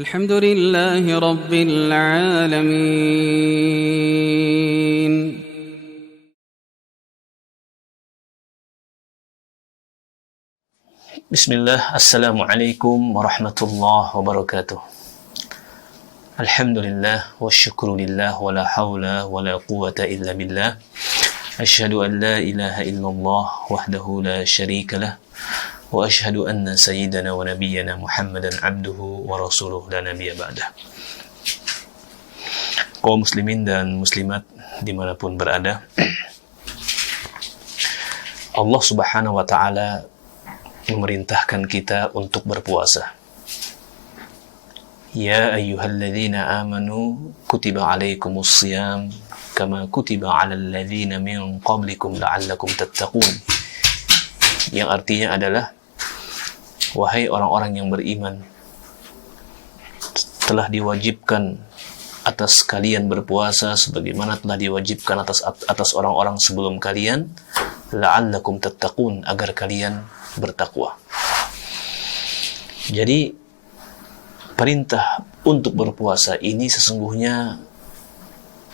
الحمد لله رب العالمين. Bismillah, Assalamualaikum warahmatullahi wabarakatuh. Alhamdulillah, wa syukrulillah, wa la hawla wa la quwata illa billah. Asyhadu an la ilaha illallah wahdahu la syarika lah. Wa asyhadu anna sayyidana wa nabiyyana Muhammadan abduhu wa rasuluh la nabiyya ba'dah. Kaum muslimin dan muslimat dimanapun berada, Allah subhanahu wa ta'ala memerintahkan kita untuk berpuasa. Ya ayyuhalladzina amanu kutiba alaikumus shiyam kama kutiba alal ladzina min qablikum la'allakum tattaqun. Yang artinya adalah, wahai orang-orang yang beriman, telah diwajibkan atas kalian berpuasa sebagaimana telah diwajibkan atas orang-orang sebelum kalian, la'allakum tattaqun, agar kalian bertakwa. Jadi perintah untuk berpuasa ini sesungguhnya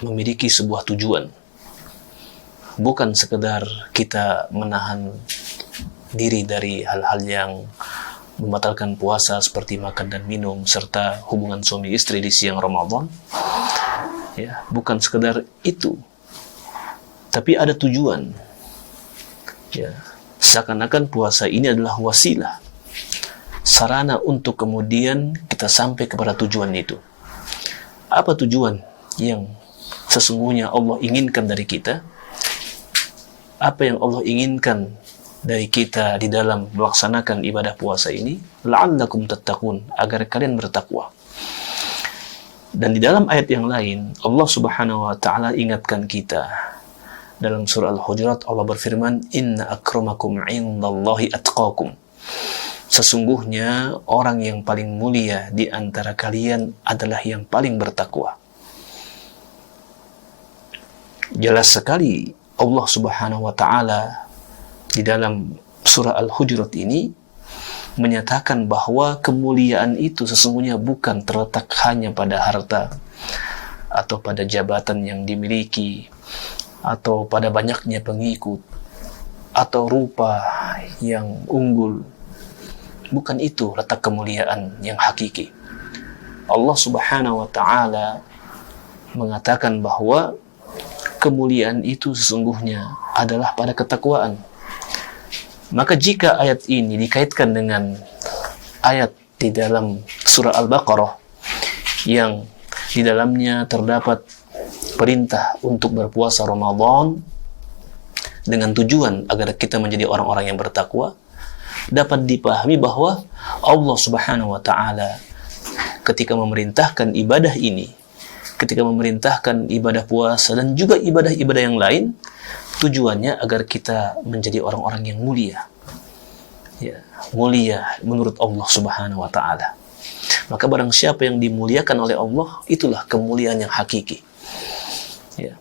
memiliki sebuah tujuan. Bukan sekedar kita menahan diri dari hal-hal yang membatalkan puasa seperti makan dan minum serta hubungan suami istri di siang Ramadan. Ya, bukan sekedar itu. Tapi ada tujuan. Ya, seakan-akan puasa ini adalah wasilah, sarana untuk kemudian kita sampai kepada tujuan itu. Apa tujuan yang sesungguhnya Allah inginkan dari kita? Apa yang Allah inginkan dari kita di dalam melaksanakan ibadah puasa ini? La'allakum tattaqun, agar kalian bertakwa. Dan di dalam ayat yang lain, Allah subhanahu wa ta'ala ingatkan kita. Dalam surah Al-Hujurat, Allah berfirman, Inna akramakum indallahi atqakum. Sesungguhnya orang yang paling mulia di antara kalian adalah yang paling bertakwa. Jelas sekali Allah subhanahu wa ta'ala di dalam surah Al-Hujurat ini menyatakan bahwa kemuliaan itu sesungguhnya bukan terletak hanya pada harta atau pada jabatan yang dimiliki atau pada banyaknya pengikut atau rupa yang unggul. Bukan itu letak kemuliaan yang hakiki. Allah subhanahu wa ta'ala mengatakan bahwa kemuliaan itu sesungguhnya adalah pada ketakwaan. Maka jika ayat ini dikaitkan dengan ayat di dalam surah Al-Baqarah yang di dalamnya terdapat perintah untuk berpuasa Ramadan dengan tujuan agar kita menjadi orang-orang yang bertakwa, dapat dipahami bahwa Allah subhanahu wa ta'ala ketika memerintahkan ibadah ini, ketika memerintahkan ibadah puasa dan juga ibadah-ibadah yang lain, tujuannya agar kita menjadi orang-orang yang mulia. Ya, mulia menurut Allah subhanahu wa ta'ala. Maka barang siapa yang dimuliakan oleh Allah, itulah kemuliaan yang hakiki. Ya.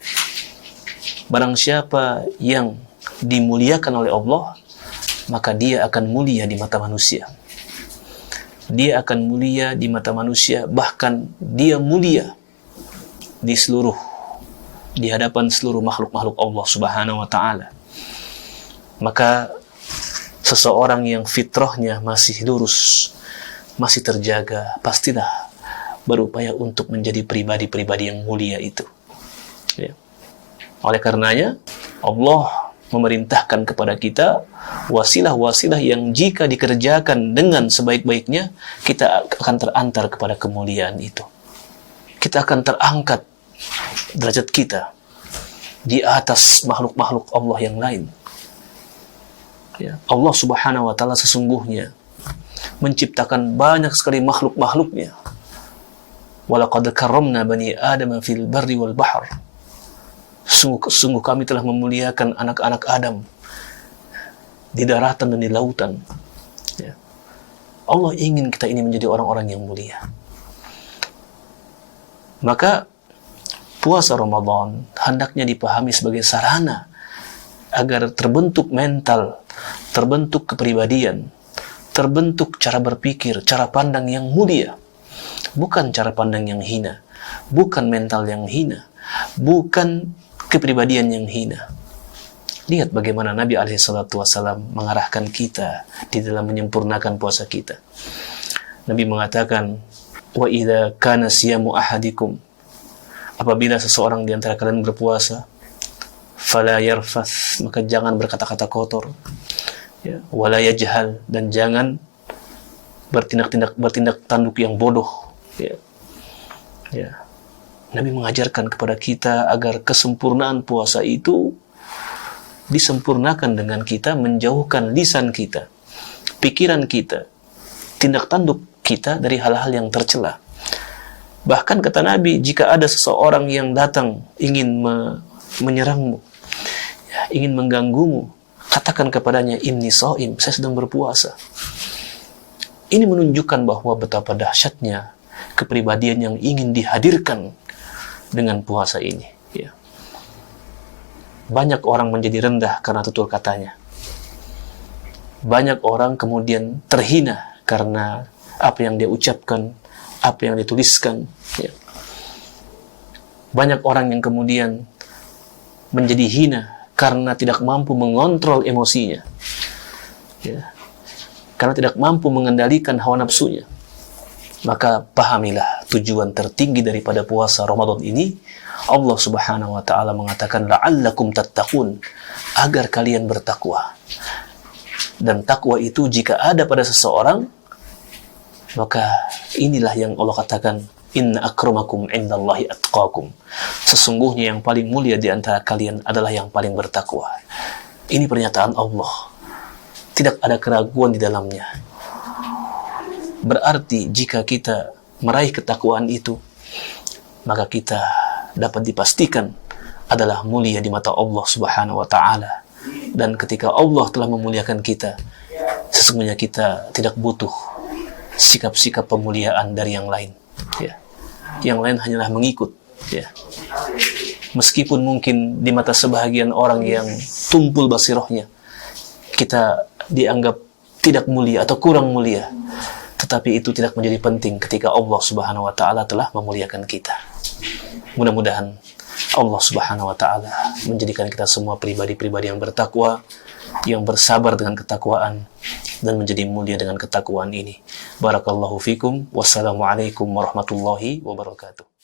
Barang siapa yang dimuliakan oleh Allah, maka dia akan mulia di mata manusia. Dia akan mulia di mata manusia, bahkan dia mulia di hadapan seluruh makhluk-makhluk Allah subhanahu wa ta'ala. Maka seseorang yang fitrahnya masih lurus, masih terjaga, pastilah berupaya untuk menjadi pribadi-pribadi yang mulia itu. Ya. Oleh karenanya, Allah memerintahkan kepada kita wasilah-wasilah yang jika dikerjakan dengan sebaik-baiknya, kita akan terantar kepada kemuliaan itu. Kita akan terangkat derajat kita di atas makhluk-makhluk Allah yang lain. Ya, Allah subhanahu wa ta'ala sesungguhnya menciptakan banyak sekali makhluk-makhluknya. Walaqad karramna bani Adam fil barri wal bahr. Sungguh kami telah memuliakan anak-anak Adam di daratan dan di lautan. Ya. Allah ingin kita ini menjadi orang-orang yang mulia. Maka puasa Ramadan hendaknya dipahami sebagai sarana agar terbentuk mental, terbentuk kepribadian, terbentuk cara berpikir, cara pandang yang mulia. bukan cara pandang yang hina, bukan mental yang hina, bukan kepribadian yang hina. Lihat bagaimana Nabi SAW mengarahkan kita di dalam menyempurnakan puasa kita. Nabi mengatakan, wa idza kana siyamu ahadikum, apabila seseorang di antara kalian berpuasa, fala yarfath, maka jangan berkata-kata kotor, ya, wala yajhal, dan jangan bertindak tanduk yang bodoh, ya. Ya. Nabi mengajarkan kepada kita agar kesempurnaan puasa itu disempurnakan dengan kita menjauhkan lisan kita, pikiran kita, tindak tanduk kita dari hal-hal yang tercela. Bahkan kata Nabi, jika ada seseorang yang datang ingin menyerangmu, ya, ingin mengganggumu, katakan kepadanya, inni shaim, saya sedang berpuasa. Ini menunjukkan bahwa betapa dahsyatnya kepribadian yang ingin dihadirkan dengan puasa ini. Ya. Banyak orang menjadi rendah karena tutur katanya. Banyak orang kemudian terhina karena apa yang dia ucapkan, apa yang dituliskan. Ya. Banyak orang yang kemudian menjadi hina karena tidak mampu mengontrol emosinya. Ya. Karena tidak mampu mengendalikan hawa nafsunya. Maka pahamilah tujuan tertinggi daripada puasa Ramadan ini. Allah Subhanahu wa taala mengatakan la'allakum tattaqun, agar kalian bertakwa. Dan takwa itu jika ada pada seseorang, maka inilah yang Allah katakan, inna akramakum indallahi atqakum. Sesungguhnya yang paling mulia di antara kalian adalah yang paling bertakwa. Ini pernyataan Allah. Tidak ada keraguan di dalamnya. Berarti jika kita meraih ketakwaan itu, maka kita dapat dipastikan adalah mulia di mata Allah Subhanahu wa taala. Dan ketika Allah telah memuliakan kita, sesungguhnya kita tidak butuh sikap-sikap pemuliaan dari yang lain. Ya. Yang lain hanyalah mengikut. Ya. Meskipun mungkin di mata sebahagian orang yang tumpul basirohnya, kita dianggap tidak mulia atau kurang mulia. Tetapi itu tidak menjadi penting ketika Allah Subhanahu wa taala telah memuliakan kita. Mudah-mudahan Allah Subhanahu wa taala menjadikan kita semua pribadi-pribadi yang bertakwa, yang bersabar dengan ketakwaan, dan menjadi mulia dengan ketakwaan ini. Barakallahu fikum. Wassalamualaikum warahmatullahi wabarakatuh.